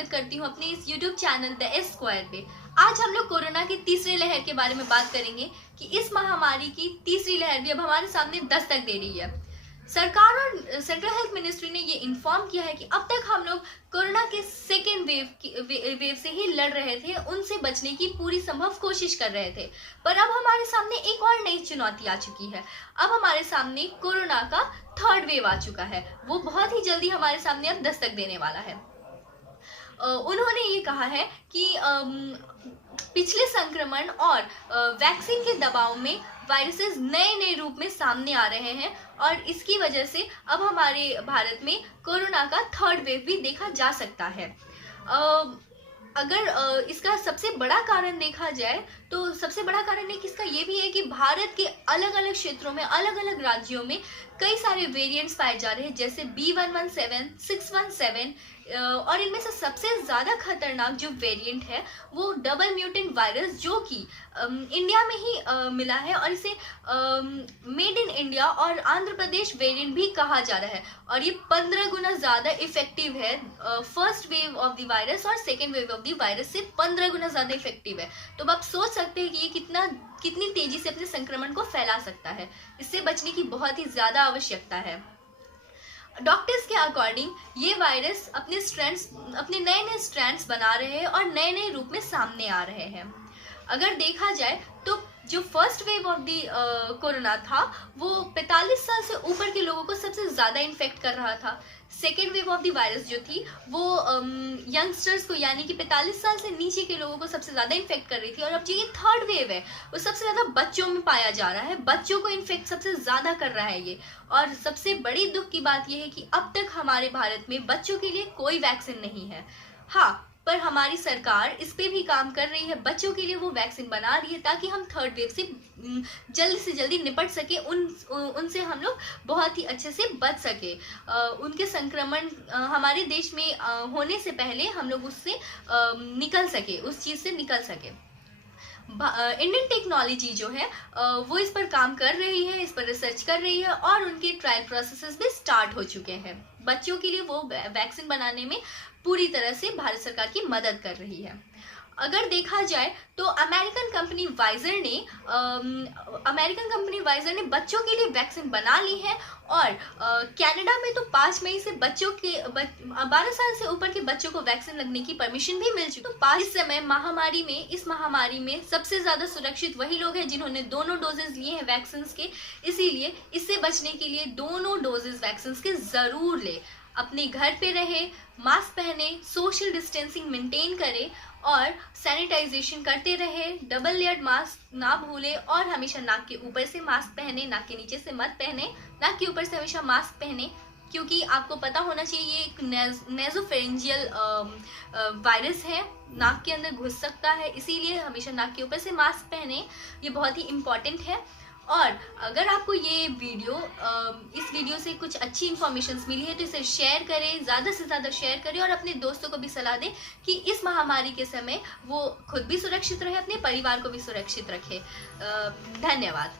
स्वागत करती हूँ अपने इस YouTube channel the S square पे। आज हम लोग कोरोना की तीसरी लहर के बारे में बात करेंगे कि इस महामारी की तीसरी लहर भी अब हमारे सामने दस्तक दे रही है। सरकार और सेंट्रल हेल्थ मिनिस्ट्री ने ये इन्फॉर्म किया है कि अब तक हम लोग कोरोना के सेकेंड वेव से ही लड़ रहे थे, उनसे बचने की पूरी संभव कोशिश कर रहे थे। पर अब हमारे सामने एक और नई चुनौती आ चुकी है। अब हमारे सामने कोरोना का थर्ड वेव आ चुका है। वो बहुत ही जल्दी हमारे सामने अब दस्तक देने वाला है। उन्होंने ये कहा है कि पिछले संक्रमण और वैक्सीन के दबाव में वायरसेस नए नए रूप में सामने आ रहे हैं और इसकी वजह से अब हमारे भारत में कोरोना का थर्ड वेव भी देखा जा सकता है। अगर इसका सबसे बड़ा कारण देखा जाए तो सबसे बड़ा कारण एक इसका ये भी है कि भारत के अलग अलग क्षेत्रों में, अलग अलग राज्यों में कई सारे वेरिएंट्स पाए जा रहे हैं, जैसे B117, 617 और इनमें से सबसे ज़्यादा खतरनाक जो वेरिएंट है वो डबल म्यूटेंट वायरस, जो कि इंडिया में ही मिला है और इसे मेड इन इंडिया और आंध्र प्रदेश वेरिएंट भी कहा जा रहा है। और ये 15 गुना ज़्यादा इफेक्टिव है first wave of the virus और second wave of the virus से 15 गुना ज़्यादा इफेक्टिव है। तो आप सोच सकते हैं कि ये कितनी तेजी से अपने संक्रमण को फैला सकता है। इससे बचने की बहुत ही ज़्यादा आवश्यकता है। डॉक्टर्स के अकॉर्डिंग ये वायरस अपने नए नए स्ट्रैंड्स बना रहे हैं और नए नए रूप में सामने आ रहे हैं। अगर देखा जाए तो जो first wave of the corona था वो 45 साल से ऊपर के लोगों को सबसे ज़्यादा इन्फेक्ट कर रहा था। Second wave of the virus जो थी वो यंगस्टर्स को, यानी कि 45 साल से नीचे के लोगों को सबसे ज़्यादा इन्फेक्ट कर रही थी। और अब जो ये थर्ड वेव है वो सबसे ज़्यादा बच्चों में पाया जा रहा है, बच्चों को इन्फेक्ट सबसे ज़्यादा कर रहा है ये। और सबसे बड़ी दुख की बात यह है कि अब तक हमारे भारत में बच्चों के लिए कोई वैक्सीन नहीं है। हाँ, पर हमारी सरकार इस पे भी काम कर रही है, बच्चों के लिए वो वैक्सीन बना रही है ताकि हम थर्ड वेव से जल्दी से जल्दी निपट सके, उनसे हम लोग बहुत ही अच्छे से बच सके। उनके संक्रमण हमारे देश में होने से पहले हम लोग उससे निकल सके, उस चीज़ से निकल सके। इंडियन टेक्नोलॉजी जो है वो इस पर काम कर रही है, इस पर रिसर्च कर रही है और उनके ट्रायल प्रोसेसेस भी स्टार्ट हो चुके हैं। बच्चों के लिए वो वैक्सीन बनाने में पूरी तरह से भारत सरकार की मदद कर रही है। अगर देखा जाए तो अमेरिकन कंपनी वाइजर ने बच्चों के लिए वैक्सीन बना ली है और कनाडा में तो 5 मई से 12 साल से ऊपर के बच्चों को वैक्सीन लगने की परमिशन भी मिल चुकी है। तो इस समय इस महामारी में सबसे ज़्यादा सुरक्षित वही लोग हैं जिन्होंने दोनों डोजेज लिए हैं वैक्सीन के। इसीलिए इससे बचने के लिए दोनों डोजेज वैक्सीन के ज़रूर ले, अपने घर पे रहे, मास्क पहने, सोशल डिस्टेंसिंग मेंटेन करें और सैनिटाइजेशन करते रहे, डबल लेयर्ड मास्क ना भूले और हमेशा नाक के ऊपर से मास्क पहने, नाक के नीचे से मत पहने, नाक के ऊपर से हमेशा मास्क पहने, क्योंकि आपको पता होना चाहिए ये एक नेजोफेरेंजियल वायरस है, नाक के अंदर घुस सकता है, इसीलिए हमेशा नाक के ऊपर से मास्क पहने, ये बहुत ही इम्पॉर्टेंट है। और अगर आपको ये इस वीडियो से कुछ अच्छी इन्फॉर्मेशन मिली है तो इसे शेयर करें, ज़्यादा से ज़्यादा शेयर करें और अपने दोस्तों को भी सलाह दें कि इस महामारी के समय वो खुद भी सुरक्षित रहे, अपने परिवार को भी सुरक्षित रखे। धन्यवाद।